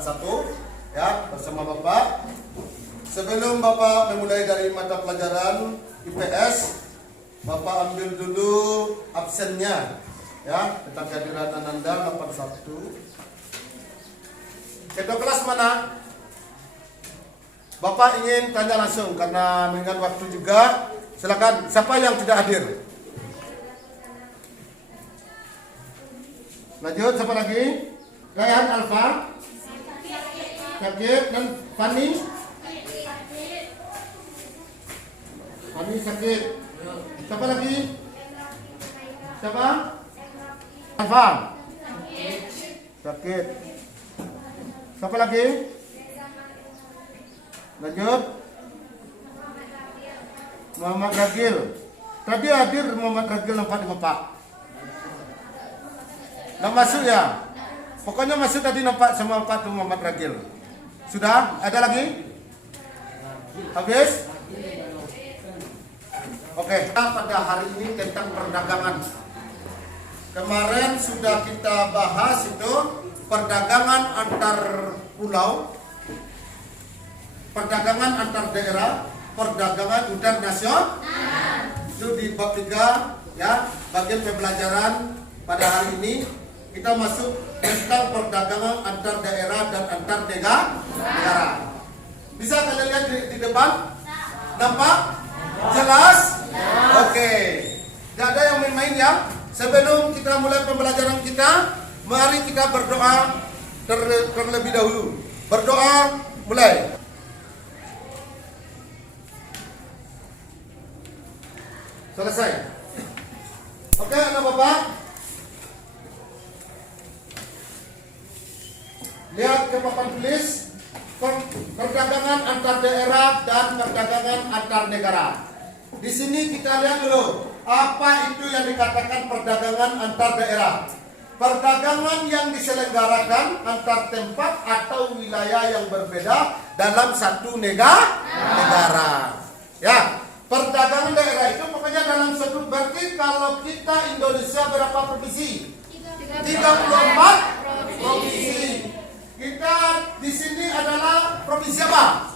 81 ya bersama Bapak. Sebelum Bapak memulai dari mata pelajaran IPS, Bapak ambil dulu absennya ya tentang kehadiran Ananda 81. Ketua kelas mana? Bapak ingin tanya langsung karena mengingat waktu juga. Silakan, siapa yang tidak hadir? Lanjut, siapa lagi? Rayhan Alfa, sakit, dan Fani sakit. Siapa lagi? Siapa? Alfa sakit. Siapa lagi? Lanjut. Muhammad Ragil. Tadi hadir Muhammad Ragil nampak dengan Pak. Nggak masuk ya? Pokoknya masuk tadi nampak sama Pak tuh Muhammad Ragil. Sudah? Ada lagi? Habis? Oke. Pada hari ini tentang perdagangan. Kemarin sudah kita bahas itu perdagangan antar pulau, perdagangan antar daerah, perdagangan internasional. Itu di bab 3 ya, bagian pembelajaran pada hari ini. Kita masuk tentang perdagangan antar daerah dan antar negara. Bisa kalian lihat di depan? Nampak? Jelas? Oke. Tidak ada yang main-main ya. Sebelum kita mulai pembelajaran kita, mari kita berdoa terlebih dahulu. Berdoa, mulai. Selesai. Oke, anak Bapak. Lihat ke papan tulis perdagangan antar daerah dan perdagangan antar negara. Di sini kita lihat dulu apa itu yang dikatakan perdagangan antar daerah. Perdagangan yang diselenggarakan antar tempat atau wilayah yang berbeda dalam satu negara. Ya, perdagangan daerah itu pokoknya dalam satu, berarti kalau kita Indonesia berapa provinsi? 34 provinsi. Kita di sini adalah provinsi apa?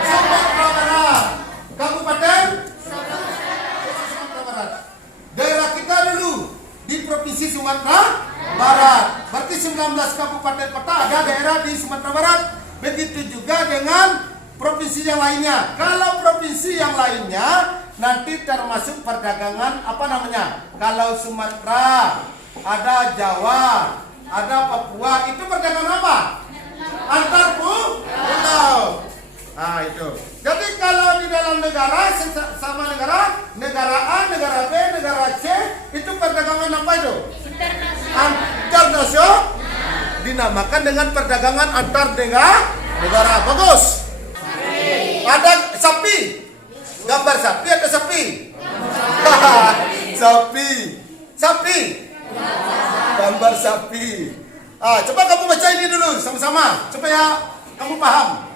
Sumatera Barat. Kabupaten Sumatera Barat. Daerah kita dulu di provinsi Sumatera Barat. Berarti 19 kabupaten kota ada daerah di Sumatera Barat. Begitu juga dengan provinsi yang lainnya. Kalau provinsi yang lainnya nanti termasuk perdagangan apa namanya? Kalau Sumatera, ada Jawa, ada Papua, itu perdagangan apa? Antar pulau. Nah itu. Jadi kalau di dalam negara sama negara A, negara B, negara C, itu perdagangan apa itu? Internasional. Dinamakan dengan perdagangan antar negara. Bagus. Ada sapi. Gambar sapi atau sapi? Sapi. Gambar sapi. Coba kamu baca ini dulu sama-sama supaya kamu paham.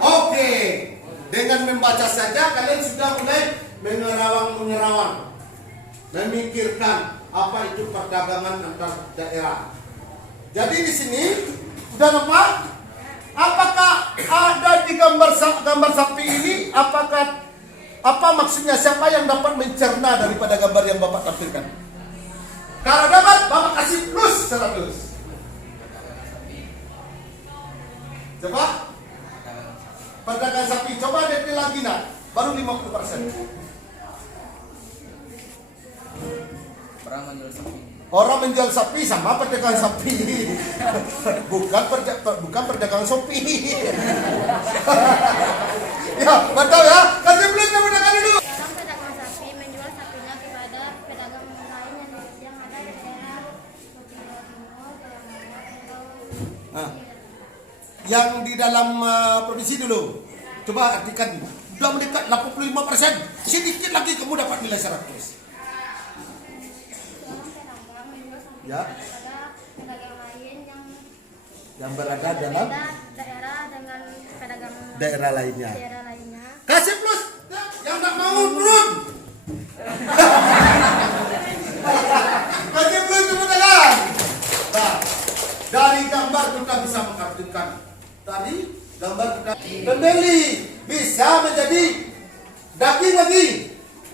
Oke, dengan membaca saja kalian sudah mulai mengerawang, memikirkan apa itu perdagangan antar daerah. Jadi di sini udah nampak? Apakah ada di gambar sapi ini? Apa maksudnya? Siapa yang dapat mencerna daripada gambar yang Bapak tampilkan? Kalau dapat, Bapak kasih plus 100. Coba perdagangan sapi. Coba detail lagi nak. Baru 50%. Orang menjual sapi sama perdagangan sapi. Bukan perdagangan sapi. Ya, betul ya. Kasih plus perdagangan dulu. Dalam pedagang sapi menjual sapinya kepada pedagang lain yang ada di daerah Nah, yang di dalam provinsi dulu. Coba artikan. Sudah mendekat 85%. Sedikit lagi kamu dapat nilai 100. Ya. Pada pedagang lain yang berada dalam daerah dengan pedagang daerah lainnya. daerah lainnya. Kasih plus. Yang bangun turun. Bagi belum tepuk tangan. Nah, dari gambar kita bisa mengartikan. Tadi gambar kita pembeli bisa menjadi daging lagi.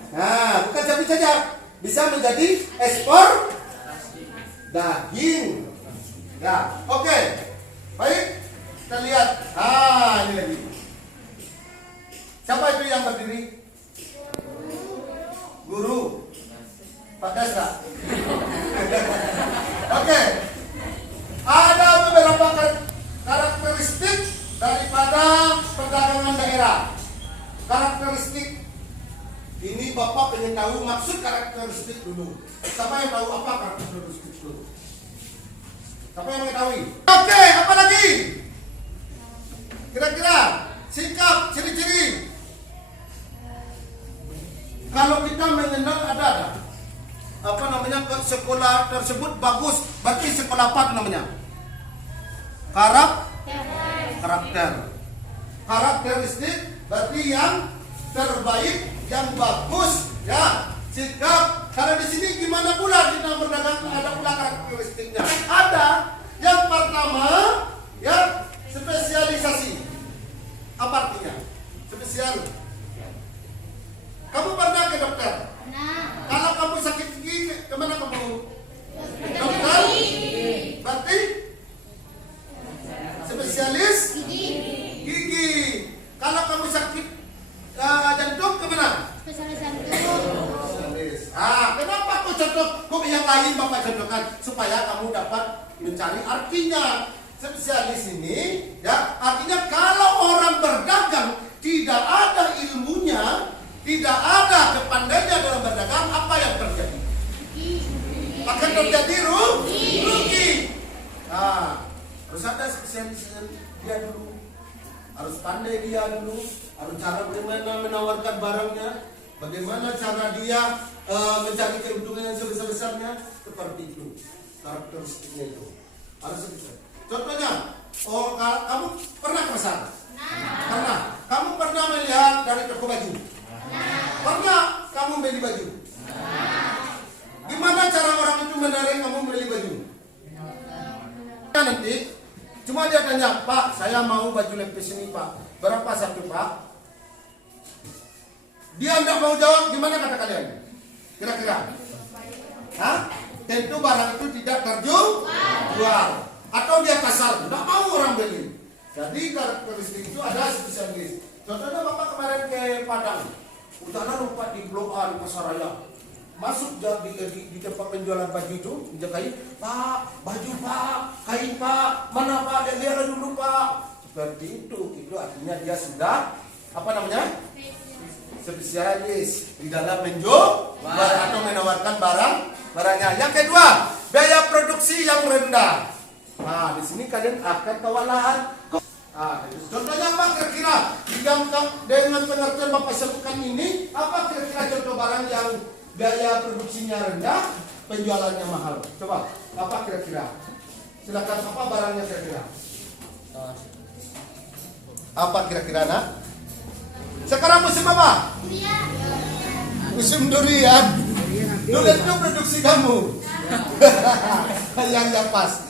Nah, bukan sapi saja, bisa menjadi ekspor daging. Ya, oke. Baik, kita lihat. Ini lagi. Siapa itu yang berdiri? Guru. Pak Dasra. Oke. Ada beberapa karakteristik daripada perdagangan daerah. Karakteristik. Ini Bapak ingin tahu maksud karakteristik dulu. Siapa yang tahu apa karakteristik dulu? Siapa yang mengetahui? Oke, apa lagi? Kira-kira sikap, ciri-ciri. Kalau kita mengenal ada apa namanya sekolah tersebut bagus, berarti sekolah apa namanya? Karakter. Karakteristik berarti yang terbaik, yang bagus, ya. Sikap. Karena di sini gimana pula kita berdagang ada pula karakteristiknya. Ada yang pertama, ya spesialisasi. Apa artinya? Spesial. Kamu pernah ke dokter? Kalau kamu sakit gigi, kemana kamu? Dokter? Berarti spesialis gigi. Kalau kamu sakit jantung, kemana? Spesialis jantung. Spesialis. Kenapa aku contoh? Kok yang lain Bapak contohkan supaya kamu dapat mencari artinya. Spesialis ini, ya artinya kalau orang berdagang tidak ada ilmunya, tidak ada kepandainya dalam berdagang, apa yang terjadi? Akan terjadi rugi. Harus ada spesialis dia dulu, harus pandai dia dulu, harus cara bagaimana menawarkan barangnya, bagaimana cara dia mencari keuntungan yang sebesar-besarnya, seperti itu. Karakteristiknya itu harus bisa. Contohnya, kamu pernah ke pasar? Pernah. Kamu pernah melihat dari toko baju? Pernah kamu beli baju? Gimana cara orang itu menarik kamu beli baju? Nanti cuma dia tanya, Pak, saya mau baju lepis ini, Pak. Berapa satu, Pak? Dia tidak mau jawab. Gimana kata kalian? Kira-kira? Tentu barang itu tidak terjual. Atau dia kasar, tidak mau orang beli. Jadi karakteristik itu ada spesialis. Contohnya Bapak kemarin ke Padang, utara lupa di Blok A di Pasar Raya. Masuk di tempat penjualan baju itu, dijagai, Pak, baju Pak, kain Pak, mana Pak, lihat dulu Pak. Seperti itu artinya dia sudah apa namanya? Spesialis di dalam menjual atau menawarkan barangnya. Yang kedua, biaya produksi yang rendah. Di sini kalian akan kewalahan. Contohnya apa kira-kira? Dengan pengertian Bapak sebutkan ini, apa kira-kira contoh barang yang biaya produksinya rendah, penjualannya mahal? Coba, apa kira-kira? Silakan, apa barangnya kira-kira? Apa kira-kira, nak? Sekarang musim apa? Musim durian. Durian itu produksi kamu. Yang pas.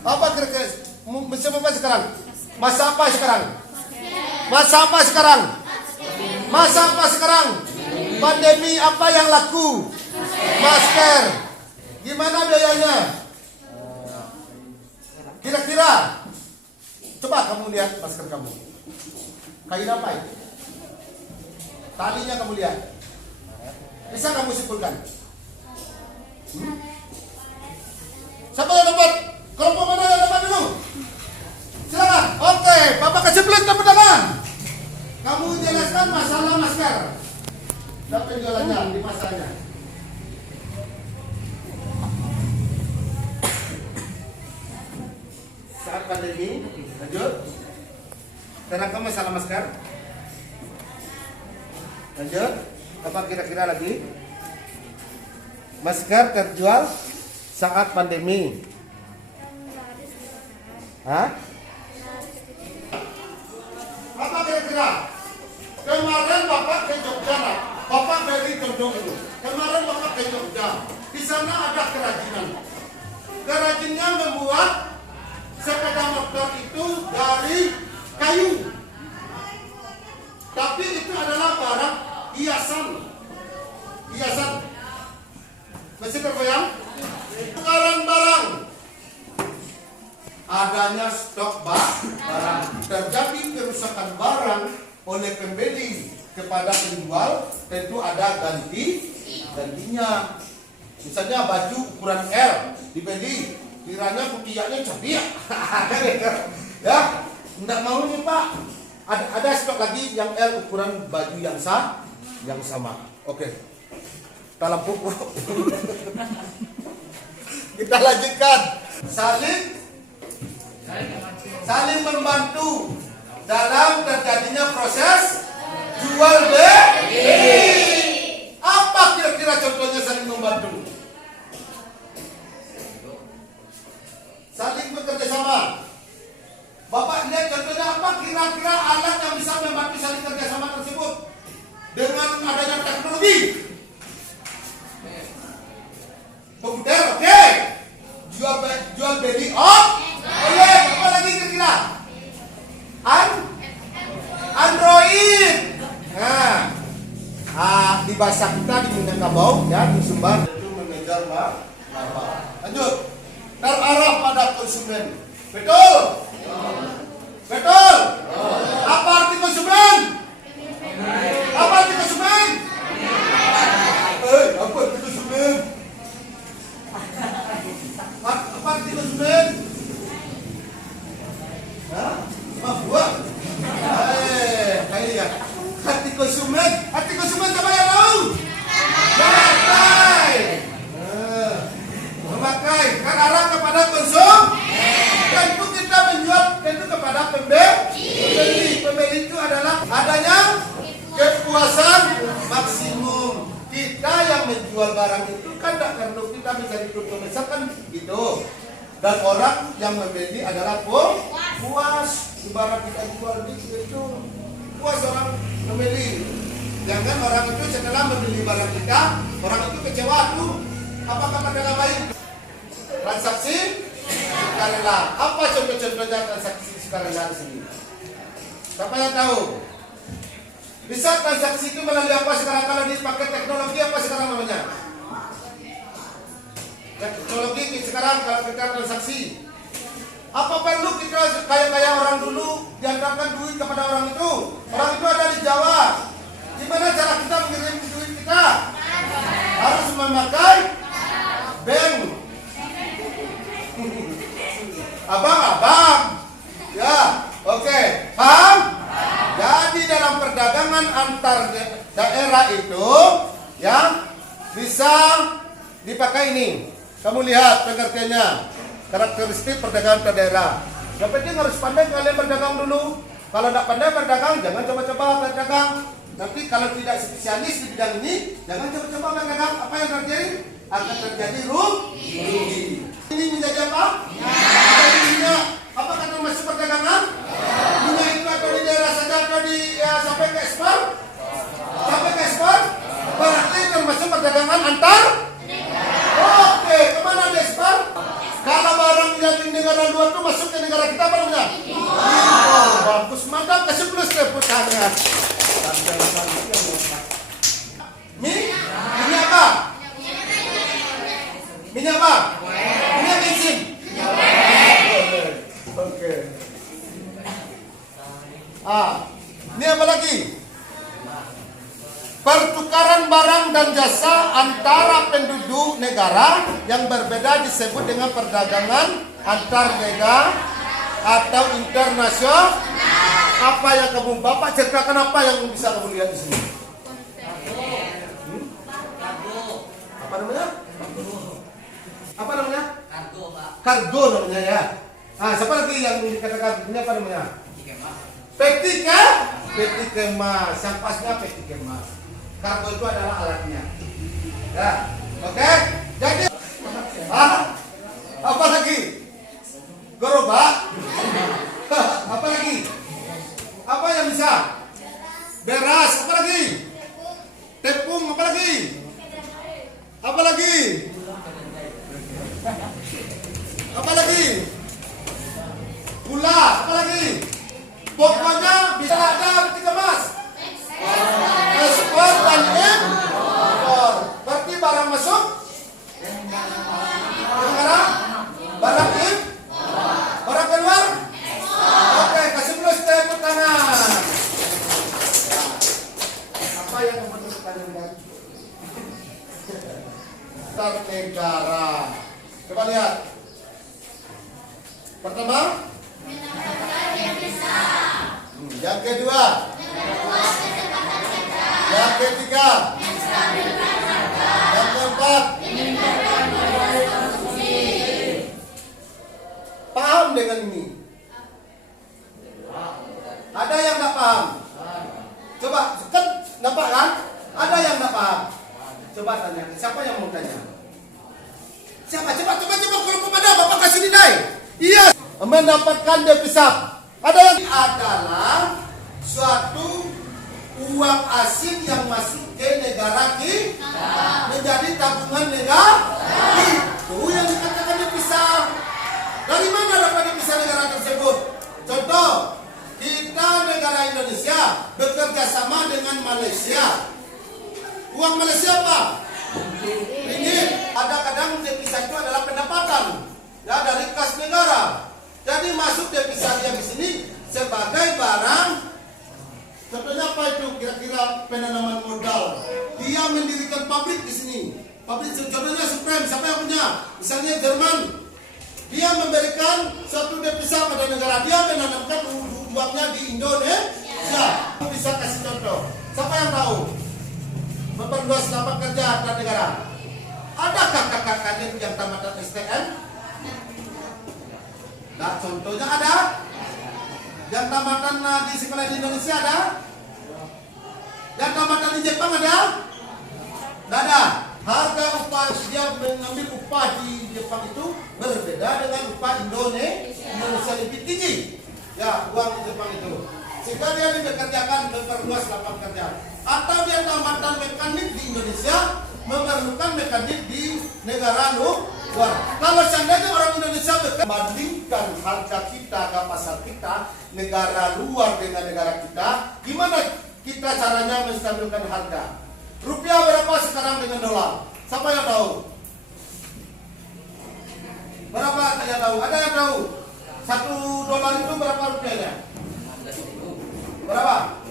Apa kira-kira musim apa sekarang? Masa apa sekarang? Pandemi apa yang laku? Masker. Gimana biayanya? Kira-kira? Coba kamu lihat masker kamu. Kain apa itu? Talinya kamu lihat. Bisa kamu simpulkan? Siapa yang dapat? Kelompok mana yang dapat dulu? Silakan. Oke, Bapak kejepit tepuk tangan. Kamu jelaskan masalah masker dan penjualannya di pasarnya. Saat pandemi, lanjut. Terangkan masalah masker. Lanjut. Apa kira-kira lagi? Masker terjual saat pandemi. Apa kira-kira? Kemarin Bapak ke Jogja, contoh dulu. Kemarin Bapak ke Jogja. Di sana ada kerajinan. Kerajinnya membuat sepeda motor itu dari kayu. Tapi itu adalah barang hiasan. Hiasan. Masih terbayang? Tukaran barang. Adanya stok barang. Terjadi kerusakan barang oleh pembeli kepada penjual, tentu ada gantinya. Misalnya baju ukuran L dibeli, kiranya kutiaknya cabiak. Ya, enggak mau nih Pak. Ada stok lagi yang L ukuran baju yang sama. Oke. Dalam buku. Kita lanjutkan. Saling membantu dalam terjadinya proses jual beli. Apa kira-kira contohnya saling membantu? Saling bekerja sama. Bapak lihat contohnya apa kira-kira alat yang bisa membantu saling kerjasama tersebut dengan adanya teknologi. Komputer, oke. Jual beli, oleh apa lagi kira-kira? Android. Nah, di bahasa kita di Minangkabau ya di Sumbar itu mengejar laba. Lanjut. Terarah pada konsumen. Betul? Betul? Apa arti konsumen? Apa arti konsumen? Apa arti konsumen? Apa arti konsumen? Hah? Buah. Kayak arti konsumen. Arti konsumen siapa yang tahu? Memakai kan arah kepada konsum. Tentu kita menjual tentu kepada pembeli. Pembeli itu adalah adanya kepuasan maksimum. Kita yang menjual barang itu kan tidak perlu kita mencari untung besar kan gitu. Dan orang yang membeli adalah puas. Ibarat kita jual itu puas orang membeli. Jangan orang itu setelah membeli barang kita, orang itu kecewa tuh. Apakah pada baik? Transaksi sukarela. Apa contoh-contohnya transaksi sukarela di sini? Siapa yang tahu? Bisa transaksi itu melalui apa sekarang kalau dipakai teknologi apa sekarang namanya? Teknologi sekarang kalau kita transaksi. Apa perlu kita kayak orang dulu diantarkan duit kepada orang itu? Orang itu ada di Jawa. Gimana cara kita mengirim duit kita? Harus memakai bank. Abang. Ya, oke. Paham? Jadi dalam perdagangan antar daerah itu ya bisa dipakai ini. Kamu lihat pengertiannya. Karakteristik perdagangan per daerah. Yang penting harus pandai kalian berdagang dulu. Kalau tidak pandai berdagang, jangan coba-coba berdagang. Nanti kalau tidak spesialis di bidang ini, jangan coba-coba berdagang. Apa yang terjadi? Akan terjadi rugi. Ini menjadi apa? Menjadi minyak. Apakah termasuk perdagangan? Minyak itu atau di daerah saja atau sampai ke ekspor? Sampai ke ekspor? Berarti termasuk perdagangan antar? Oke, kemana di ekspor? Kalau barang yang di negara luar itu masuk ke negara kita apa namanya? Bagus, mantap, kasih plus tepuk tangan. Minyak apa? Minyak apa? Minyak bensin. Oke. Ini apa lagi? Pertukaran barang dan jasa antara penduduk negara yang berbeda disebut dengan perdagangan antar negara atau internasional. Apa yang kamu Bapak ceritakan apa yang bisa kamu lihat di sini? Apa namanya? Apa namanya? Kargo namanya ya. Siapa lagi yang dikatakan ini apa namanya? Peti kemas. Yang pasnya peti kemas. Kargo itu adalah alatnya. Ya, oke. Jadi, apa lagi? Gerobak. Apa lagi? Apa yang bisa? Beras. Apa lagi? Tepung. Apa lagi? lagi? Apa lagi? Apa lagi? Gula. Apa lagi? Pokoknya bisa ada tiga mas. Ekspor dan impor. Berarti barang masuk negara, barang impor, barang keluar. Oke, kasih plus tepuk tangan. Apa yang membutuhkan dengan antar negara? Coba lihat. Pertama, yang kedua, yang ketiga, yang keempat. Paham dengan ini? Ada yang tak paham? Coba, kan nampak kan? Ada yang tak paham? Coba tanya, siapa yang mau tanya? Siapa? Coba, kalau pada Bapak kasih nilai. Iya, mendapatkan devisa. Ada yang adalah suatu uang asing yang masuk ke negara kita menjadi tabungan negara. Itu yang dikatakan devisa. Dari mana dapat devisa negara tersebut? Contoh, kita negara Indonesia bekerja sama dengan Malaysia. Uang Malaysia apa? Ringgit. Ada kadang devisa itu adalah pendapatan ya dari kas negara. Jadi masuk devisa dia di sini sebagai barang. Contohnya apa itu? Kira-kira penanaman modal. Dia mendirikan pabrik di sini. Pabrik contohnya Supreme. Siapa yang punya? Misalnya Jerman. Dia memberikan suatu devisa pada negara. Dia menanamkan uangnya di Indonesia. Bisa kasih contoh. Siapa yang tahu? Memperluas lapangan kerja antar negara. Adakah kakak-kakaknya yang tamatan STM? Nah, contohnya ada. Yang tamatan di sekolah di Indonesia ada. Yang tamatan di Jepang ada. Tidak ada. Harga upah dia mengambil upah di Jepang itu berbeda dengan upah Indonesia lebih tinggi. Ya, uang di Jepang itu. Sehingga dia dikerjakan memperluas lapangan kerja. Atau dia tamatan mekanik di Indonesia memerlukan mekanik di negara luar. Kalau seandainya orang Indonesia membandingkan harga kita ke pasar kita, negara luar dengan negara kita, gimana kita caranya menstabilkan harga? Rupiah berapa sekarang dengan dolar? Siapa yang tahu? Berapa yang tahu? Ada yang tahu? $1 itu berapa rupiahnya? Berapa?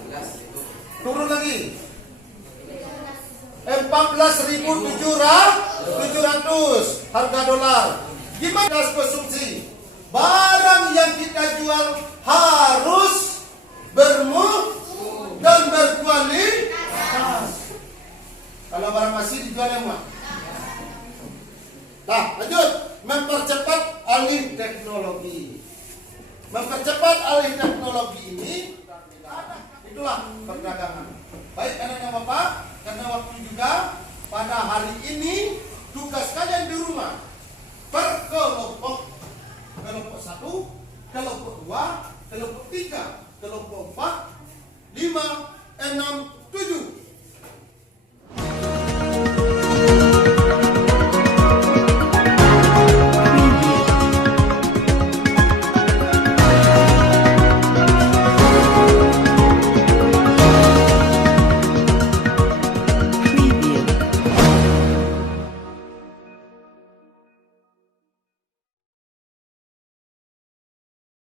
Turun lagi. 14.700 harga dolar. Gimana konsumsi? Barang yang kita jual harus bermutu dan berkualitas. Kalau barang masih dijual yang murah. Nah, lanjut. Mempercepat alih teknologi. Mempercepat alih teknologi ini itulah perdagangan. Baik anak-anak Bapak, karena waktu juga pada hari ini tugas kalian di rumah berkelompok. Kelompok 1, kelompok 2, kelompok 3, kelompok 4, 5, 6, 7.